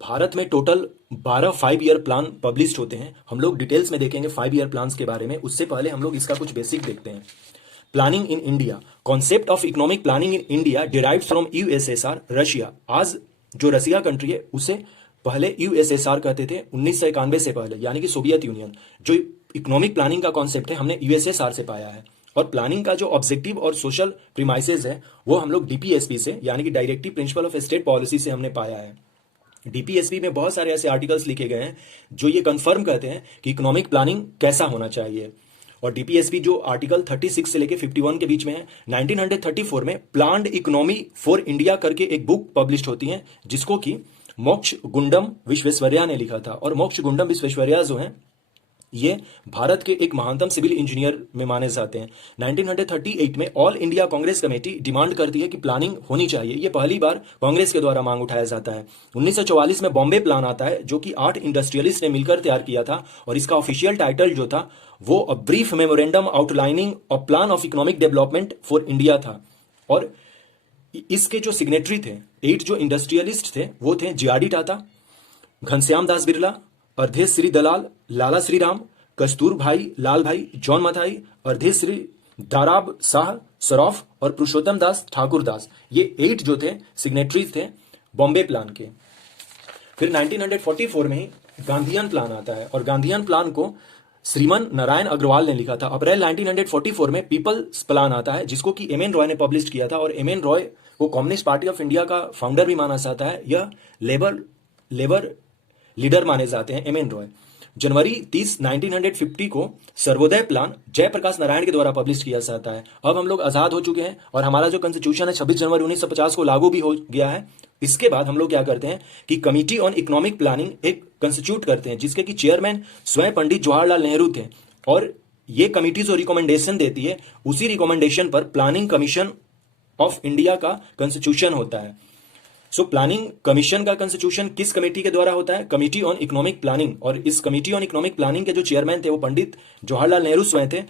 भारत में total 12 5 year plan publish होते हैं। हम लोग डिटेल्स में देखेंगे 5 ईयर प्लान्स के बारे में। उससे पहले हम लोग इसका कुछ बेसिक देखते हैं। Planning in India, concept of economic planning in India derived from USSR, Russia. आज जो रशिया कंट्री है उसे पहले यूएसएसआर कहते थे 1991 से पहले, यानी कि सोवियत यूनियन। जो इकोनॉमिक प्लानिंग का कॉन्सेप्ट है हमने यूएसएसआर से पाया है। और प्लानिंग का जो ऑब्जेक्टिव और सोशल प्रीमाइसेस है वो हम लोग डीपीएसपी से, यानी कि directive principle of state policy से हमने पाया है। डीपीएसपी में बहुत सारे ऐसे आर्टिकल्स लिखे गए हैं जो ये कंफर्म करते हैं कि इकोनॉमिक प्लानिंग कैसा होना चाहिए। और डीपीएसपी जो आर्टिकल 36 से लेके 51 के बीच में है, 1934 में प्लान्ड इकोनॉमी फॉर इंडिया करके एक बुक पब्लिश होती है जिसको कि मोक्ष गुंडम विश्वेश्वरैया ने लिखा था। और मोक्ष गुंडम विश्वेश्वरैया जो है ये भारत के एक महानतम सिविल इंजीनियर में माने जाते हैं। 1938 में all India Congress committee demand करती है कि प्लानिंग होनी चाहिए। ये पहली बार कांग्रेस के द्वारा मांग उठाया जाता है। 1944 में बॉम्बे प्लान आता है जो कि 8 इंडस्ट्रियलिस्ट ने मिलकर तैयार किया था। और इसका ऑफिशियल टाइटल जो था वो a brief memorandum outlining a plan of economic development for India था। और इसके जो सिग्नेटरी थे, 8 जो इंडस्ट्रियलिस्ट थे वो थे जीआरडी टाटा, घनश्याम दास बिरला, अर्धेश श्री दलाल, लाला श्री राम, कस्तूर भाई लाल भाई, जॉन मथाई, अर्धेश श्री दाराब शाह सरोफ और पुरुषोत्तम दास ठाकुर दास। ये 8 जो थे सिग्नेटरीज थे बॉम्बे प्लान के। फिर 1944 में ही गांधीयन प्लान आता है और गांधीयन प्लान को श्रीमन नारायण अग्रवाल ने लिखा था। अप्रैल 1944 में पीपल्स प्लान आता है जिसको कि एम एन रॉय ने पब्लिश किया था। और एम एन रॉय को कम्युनिस्ट पार्टी ऑफ इंडिया का फाउंडर भी माना जाता है। यह लेबर लीडर माने जाते हैं एम एन रॉय। जनवरी 30, 1950 को सर्वोदय प्लान जयप्रकाश नारायण के द्वारा पब्लिश किया जाता है। अब हम लोग आजाद हो चुके हैं और हमारा जो कॉन्स्टिट्यूशन है 26 जनवरी 1950 को लागू भी हो गया है। इसके बाद हम लोग क्या करते हैं कि कमिटी ऑन इकोनॉमिक प्लानिंग एक कंस्टिट्यूट करते हैं जिसके कि चेयरमैन स्वयं पंडित जवाहरलाल नेहरू थे। और ये कमिटी जो रिकमेंडेशन देती है उसी रिकमेंडेशन पर प्लानिंग कमीशन ऑफ इंडिया का कॉन्स्टिट्यूशन होता है। सो प्लानिंग कमीशन का कॉन्स्टिट्यूशन किस कमेटी के द्वारा होता है? Committee on economic planning. और इस कमिटी ऑन इकोनॉमिक प्लानिंग के जो चेयरमैन थे वो पंडित जवाहरलाल नेहरू स्वयं थे।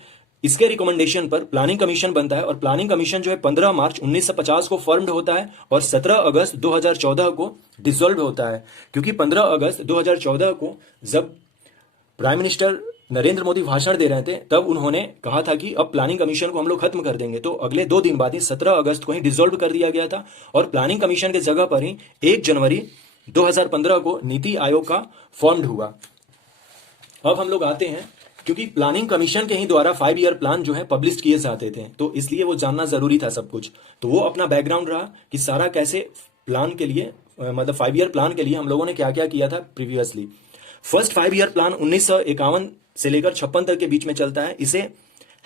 इसके रिकमेंडेशन पर प्लानिंग कमीशन बनता है। और प्लानिंग कमीशन जो है 15 मार्च 1950 को फॉर्म्ड होता है और 17 अगस्त 2014 को डिसॉल्व होता है। क्योंकि 15 अगस्त 2014 को जब प्राइम मिनिस्टर नरेंद्र मोदी भाषण दे रहे थे तब उन्होंने कहा था कि अब प्लानिंग कमीशन को हम लोग खत्म कर देंगे। तो अगले 2 दिन बाद ही 17 अगस्त को ही डिसॉल्व कर दिया गया था। और प्लानिंग कमीशन के जगह पर ही 1 जनवरी 2015 को नीति आयोग का फॉर्म्ड हुआ। अब हम लोग आते हैं, क्योंकि प्लानिंग कमीशन के ही द्वारा 5 ईयर प्लान जो है पब्लिश किए जाते थे तो इसलिए वो जानना जरूरी था सब कुछ। तो वो अपना बैकग्राउंड रहा कि सारा कैसे प्लान के लिए, मतलब 5 ईयर प्लान के लिए हम लोगों ने क्या क्या किया था प्रीवियसली। फर्स्ट 5 ईयर प्लान 1951 से लेकर 56 तक के बीच में चलता है। इसे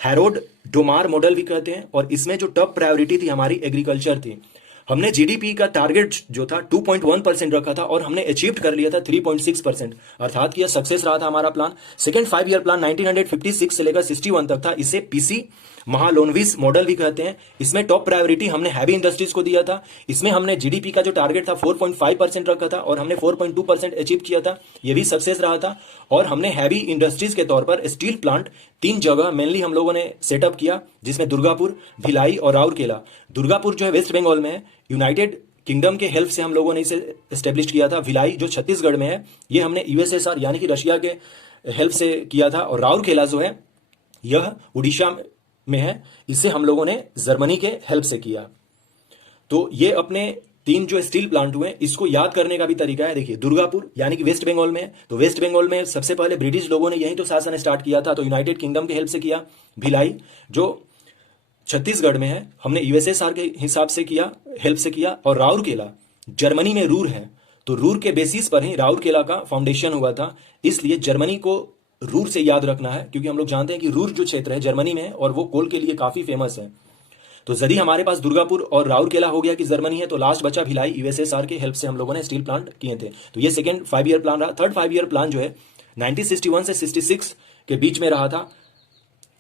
हैरोड डोमार मॉडल भी कहते हैं। और इसमें जो टॉप प्रायोरिटी थी हमारी एग्रीकल्चर थी। हमने जीडीपी का टारगेट जो था 2.1% रखा था और हमने अचीव कर लिया था 3.6%, अर्थात कि यह सक्सेस रहा था हमारा प्लान। सेकंड 5 ईयर प्लान 1956 से लेकर 61 तक था। इसे पीसी महालोनविस मॉडल भी कहते हैं। इसमें टॉप प्रायोरिटी हमने हैवी इंडस्ट्रीज को दिया था। इसमें हमने जीडीपी का जो टारगेट था 4.5% रखा था और हमने 4.2% अचीव किया था। यह भी सक्सेस रहा था। और हमने हैवी इंडस्ट्रीज के तौर पर स्टील प्लांट 3 जगह मेनली हम लोगों ने सेटअप किया, जिसमें दुर्गापुर, भिलाई और राउरकेला। दुर्गापुर जो है वेस्ट बंगाल में है, यूनाइटेड किंगडम के हेल्प से हम लोगों ने इसे एस्टेब्लिश किया था। भिलाई जो छत्तीसगढ़ में है ये हमने यूएसएसआर यानी कि रशिया के हेल्प से किया था। और राउरकेला जो है यह उड़ीसा में है, इसे हम लोगों ने जर्मनी के हेल्प से किया। तो ये अपने 3 जो स्टील प्लांट हुए इसको याद करने का भी तरीका है। देखिए दुर्गापुर यानी कि वेस्ट बंगाल में, तो वेस्ट बंगाल में सबसे पहले ब्रिटिश लोगों ने यहीं तो शासन स्टार्ट किया था, तो यूनाइटेड किंगडम के हेल्प से किया। भिलाई जो छत्तीसगढ़ में है हमने यूएसएसआर के हिसाब से किया, हेल्प से किया। और राउरकेला जर्मनी में रूर है, तो रूर के बेसिस पर ही राउरकेला का फाउंडेशन हुआ था। इसलिए जर्मनी को रूर से याद रखना है, क्योंकि हम लोग जानते हैं कि रूर जो क्षेत्र है जर्मनी में है और वो कोल के लिए काफी फेमस है। तो यदि हमारे पास दुर्गापुर और राउरकेला हो गया कि जर्मनी है, तो लास्ट बचा भिलाई, यूएसएसआर के हेल्प से हम लोगों ने स्टील प्लांट किए थे। तो ये सेकंड 5 ईयर प्लान रहा। थर्ड 5 ईयर प्लान जो है 1961 से 66 के बीच में रहा था।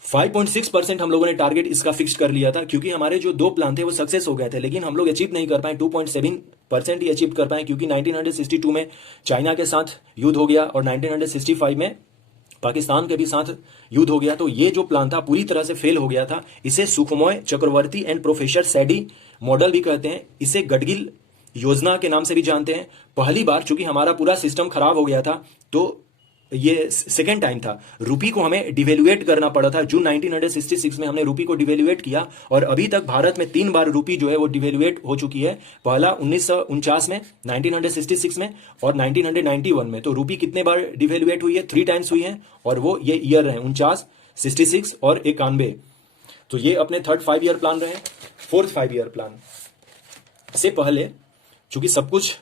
5.6% हम लोगों ने टारगेट इसका फिक्स कर लिया था, क्योंकि हमारे जो 2 प्लान थे वो सक्सेस हो गए थे, लेकिन हम लोग अचीव नहीं कर पाए। 2.7% ही अचीव कर पाए, क्योंकि 1962 में चाइना के साथ युद्ध हो गया और 1965 में पाकिस्तान के भी साथ युद्ध हो गया। तो ये जो प्लान था पूरी तरह से फेल हो गया था। इसे सुखमय चक्रवर्ती एंड प्रोफेसर सैडी मॉडल भी कहते हैं। इसे गडगिल योजना के नाम से भी जानते हैं। पहली बार चूंकि हमारा पूरा सिस्टम खराब हो गया था, तो ये सेकेंड टाइम था रूपी को हमें डिवेल्युएट करना पड़ा था। जून 1966 में हमने रूपी को डिवेल्युएट किया, और अभी तक भारत में 3 बार रूपी जो है वो डिवेल्युएट हो चुकी है। पहला 1949 में, 1966 में और 1991 में। तो रूपी कितने बार डिवेल्युएट हुई है? 3 टाइम्स हुई है, और वो ये ईयर रहे 49, 66 और 91। तो ये अपने थर्ड 5 ईयर प्लान रहे। फोर्थ 5 ईयर प्लान से पहले चूंकि सब कुछ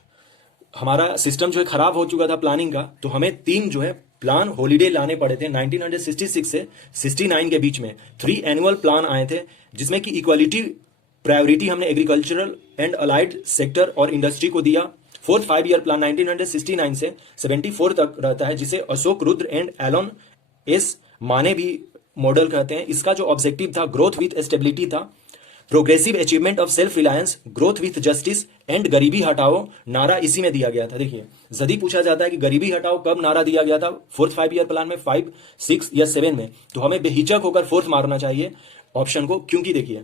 हमारा सिस्टम जो है खराब हो चुका था प्लानिंग का, तो हमें 3 जो है प्लान हॉलीडे लाने पड़े थे। 1966 से 69 के बीच में 3 एनुअल प्लान आए थे, जिसमें कि इक्वालिटी प्रायोरिटी हमने एग्रीकल्चरल एंड अलाइड सेक्टर और इंडस्ट्री को दिया। फोर्थ 5 ईयर प्लान 1969 से 74 तक रहता है, जिसे Ashok Rudra and Alan S Manne भी मॉडल कहते हैं। इसका जो ऑब्जेक्टिव था ग्रोथ विथ स्टेबिलिटी था, progressive achievement of self reliance, growth with justice and गरीबी हटाओ नारा इसी में दिया गया था। देखिए, यदि पूछा जाता है कि गरीबी हटाओ कब नारा दिया गया था फोर्थ 5 ईयर प्लान में, 5, 6 या 7 में, तो हमें बेहिचक होकर फोर्थ मारना चाहिए ऑप्शन को। क्योंकि देखिए,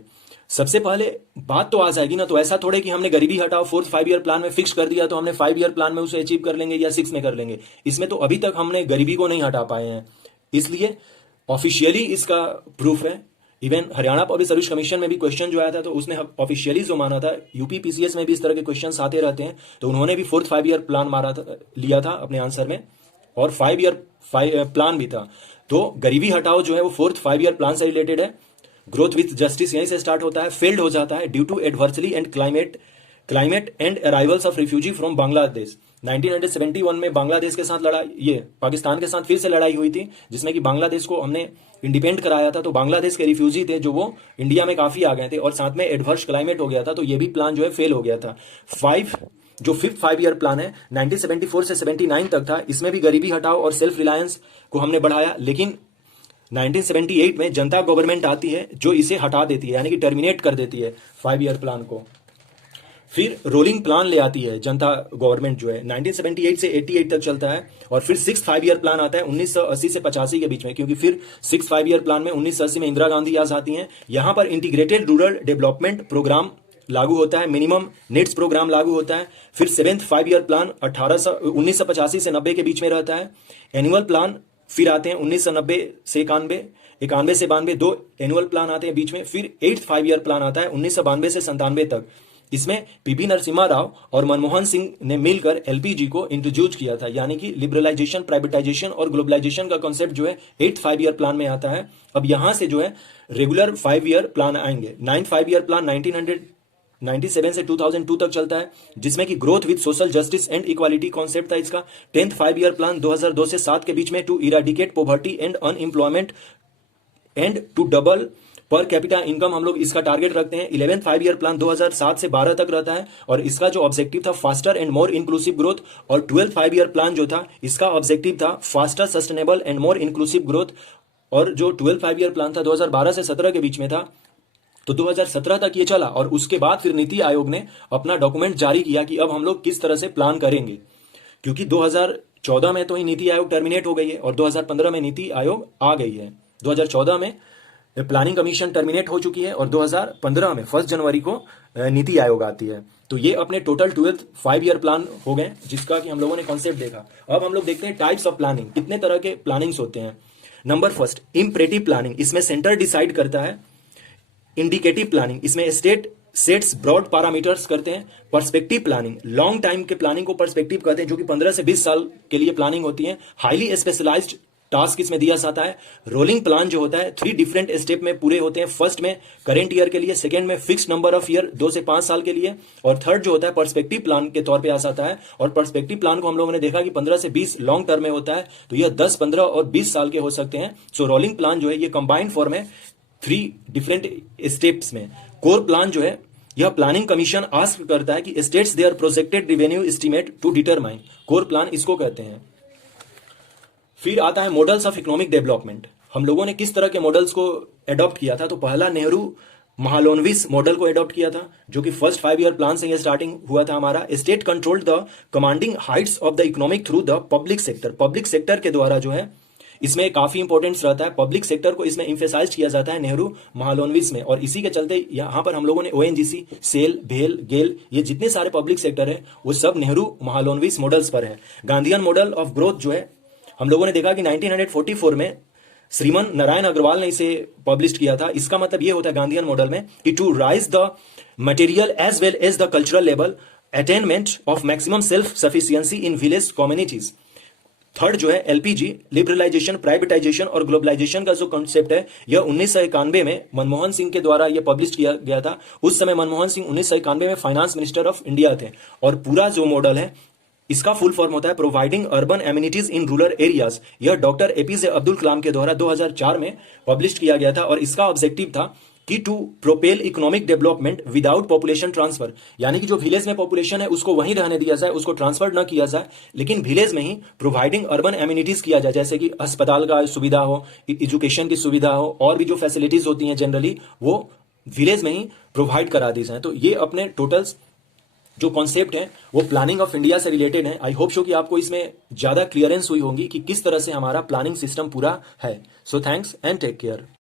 सबसे पहले बात तो आ जाएगी ना, तो ऐसा थोड़े कि हमने गरीबी हटाओ फोर्थ 5 ईयर प्लान में फिक्स कर दिया तो हमने 5 ईयर प्लान में उसे अचीव कर लेंगे या 6 में कर लेंगे। इसमें तो अभी तक हमने गरीबी को नहीं हटा पाए हैं, इसलिए ऑफिशियली इसका प्रूफ है। Even Haryana public service commission में भी क्वेश्चन जो आया था, तो उसने ऑफिशियली जो माना था, यूपी पीसीएस में भी इस तरह के क्वेश्चन आते रहते हैं, तो उन्होंने भी फोर्थ 5 ईयर प्लान मारा था, लिया था अपने आंसर में, और 5 ईयर प्लान भी था। तो गरीबी हटाओ जो है वो फोर्थ 5 ईयर प्लान से रिलेटेड है। ग्रोथ विथ जस्टिस यहीं से स्टार्ट होता है, फेल्ड हो जाता है due to adversely and climate and arrivals of refugee from Bangladesh. 1971 में बांग्लादेश के साथ लड़ाई, ये पाकिस्तान के साथ फिर से लड़ाई हुई थी, जिसमें कि बांग्लादेश को हमने इंडिपेंडेंट कराया था। तो बांग्लादेश के रिफ्यूजी थे जो वो इंडिया में काफी आ गए थे, और साथ में एडवर्स क्लाइमेट हो गया था, तो ये भी प्लान जो है फेल हो गया था। जो फिफ्थ 5 ईयर प्लान है 1974 से 79 तक था, इसमें भी गरीबी हटाओ और सेल्फ रिलायंस को हमने बढ़ाया, लेकिन 1978 में जनता गवर्नमेंट आती है जो इसे हटा देती है, यानी कि टर्मिनेट कर देती है 5 ईयर प्लान को। फिर रोलिंग प्लान ले आती है जनता गवर्नमेंट जो है, 1978 से 88 तक चलता है, और फिर 6th 5 ईयर प्लान आता है 1980 से 85 के बीच में, क्योंकि फिर 6th 5 ईयर प्लान में 1980 में इंदिरा गांधी आज आती हैं। यहां पर इंटीग्रेटेड रूरल डेवलपमेंट प्रोग्राम लागू होता है, मिनिमम नीड्स प्रोग्राम लागू होता है। फिर 7th 5 ईयर प्लान 1985 से 90 के बीच में रहता है। एनुअल प्लान फिर आते हैं 1990 से 91, 91 से 92 2 एनुअल प्लान आते हैं बीच में। फिर 8th 5 ईयर प्लान आता है 1992 से 97 तक। इसमें पीबी नरसिम्हा राव और मनमोहन सिंह ने मिलकर एलपीजी को इंट्रोड्यूस किया था, यानी कि लिबरलाइजेशन, प्राइवेटाइजेशन और ग्लोबलाइजेशन का कॉन्सेप्ट जो है 8th 5 ईयर प्लान में आता है। अब यहां से जो है रेगुलर 5 ईयर प्लान आएंगे। 9th 5 ईयर प्लान 1997 से 2002 तक चलता है, जिसमें कि growth with social justice and equality concept था इसका। 10th 5 ईयर प्लान 2002 से 7 के बीच में to eradicate poverty and unemployment and to double per capita income हम लोग इसका टारगेट रखते हैं। 11th 5 ईयर प्लान 2007 से 12 तक रहता है, और इसका जो ऑब्जेक्टिव था faster and more inclusive growth. और 12th 5 ईयर प्लान जो था, इसका ऑब्जेक्टिव था faster, sustainable and more inclusive growth. और जो 12th 5 ईयर प्लान था 2012 से 17 के बीच में था, तो 2017 तक ये चला, और उसके बाद फिर नीति आयोग ने अपना डॉक्यूमेंट जारी किया कि अब हम लोग किस तरह से प्लान करेंगे, क्योंकि 2014 में तो ही नीति आयोग टर्मिनेट हो गई है और 2015 में नीति आयोग आ गई है। 2014 में प्लानिंग कमीशन टर्मिनेट हो चुकी है, और 2015 में 1 जनवरी को नीति आयोग आती है। तो ये अपने टोटल 12th 5 ईयर प्लान हो गए, जिसका कि हम लोगों ने कॉन्सेप्ट देखा। अब हम लोग देखते हैं टाइप्स ऑफ प्लानिंग, कितने तरह के प्लानिंग्स होते हैं। नंबर फर्स्ट, इम्परेटिव प्लानिंग, इसमें सेंटर डिसाइड करता है। इंडिकेटिव प्लानिंग, इसमें स्टेट सेट्स ब्रॉड पैरामीटर्स करते हैं। पर्सपेक्टिव प्लानिंग, लॉन्ग टाइम के प्लानिंग को पर्सपेक्टिव कहते हैं, जो कि 15 से 20 साल के लिए प्लानिंग होती है। हाईली स्पेशलाइज्ड टास्क इसमें दिया जाता है। रोलिंग प्लान जो होता है 3 डिफरेंट स्टेप में पूरे होते हैं। फर्स्ट में करेंट ईयर के लिए, सेकंड में फिक्स नंबर ऑफ ईयर 2 से 5 साल के लिए, और थर्ड जो होता है पर्सपेक्टिव प्लान के तौर पे आ जाता है। और पर्सपेक्टिव प्लान को हम लोगों ने देखा कि 15 से 20 लॉन्ग टर्म में होता है, तो यह 10, 15 और 20 साल के हो सकते हैं। सो रोलिंग प्लान जो है ये कंबाइंड फॉर्म है 3 डिफरेंट स्टेप्स में। कोर प्लान जो है, यह प्लानिंग कमीशन आस्क करता है कि states their projected revenue estimate to determine. Core plan इसको कहते हैं। फिर आता है मॉडल्स ऑफ इकोनॉमिक डेवलपमेंट। हम लोगों ने किस तरह के मॉडल्स को एडॉप्ट किया था, तो पहला नेहरू महालोनविस मॉडल को एडॉप्ट किया था, जो कि फर्स्ट 5 ईयर प्लान से यह स्टार्टिंग हुआ था हमारा। State controlled the commanding Heights of the economic through the public sector. Public sector के द्वारा जो है इसमें काफी इंपॉर्टेंस रहता है, पब्लिक सेक्टर को इसमें इंफेसाइज किया जाता है नेहरू महालनोबिस में, और इसी के चलते यहाँ पर हम लोगों ने ओएनजीसी, सेल, भेल, गेल, ये जितने सारे पब्लिक सेक्टर है वो सब नेहरू महालनोबिस मॉडल्स पर है। गांधीयन मॉडल ऑफ ग्रोथ जो है हम लोगों ने देखा कि 1944 में श्रीमन नारायण अग्रवाल ने इसे पब्लिश किया था। इसका मतलब ये होता है गांधीयन मॉडल में कि to raise the material as well as the cultural level, attainment of maximum self sufficiency in village communities. Third जो है एलपीजी, लिबरलाइजेशन, प्राइवेटाइजेशन और ग्लोबलाइजेशन का जो कॉन्सेप्ट है यह 1991 में मनमोहन सिंह के द्वारा यह पब्लिश किया गया था। उस समय मनमोहन सिंह 1991 में फाइनेंस मिनिस्टर ऑफ इंडिया थे, और पूरा जो मॉडल है इसका फुल फॉर्म होता है providing urban amenities in rural areas. यह डॉक्टर एपीजे अब्दुल कलाम के द्वारा 2004 में पब्लिश किया गया था, और इसका ऑब्जेक्टिव था कि to propel economic development without population transfer, यानी कि जो विलेज में पॉपुलेशन है उसको वहीं रहने दिया जाए, उसको ट्रांसफर न किया जाए, लेकिन विलेज में ही प्रोवाइडिंग अर्बन एमिनिटीज किया जाए, जैसे कि अस्पताल का सुविधा हो, एजुकेशन की सुविधा हो, और भी जो फैसिलिटीज होती हैं जनरली वो विलेज में ही प्रोवाइड करा दी जाए। तो ये अपने टोटल्स जो कॉन्सेप्ट है वो प्लानिंग ऑफ इंडिया से रिलेटेड है। आई होप सो कि आपको इसमें ज्यादा क्लियरेंस हुई होगी कि किस तरह से हमारा प्लानिंग सिस्टम पूरा है। So thanks and take care.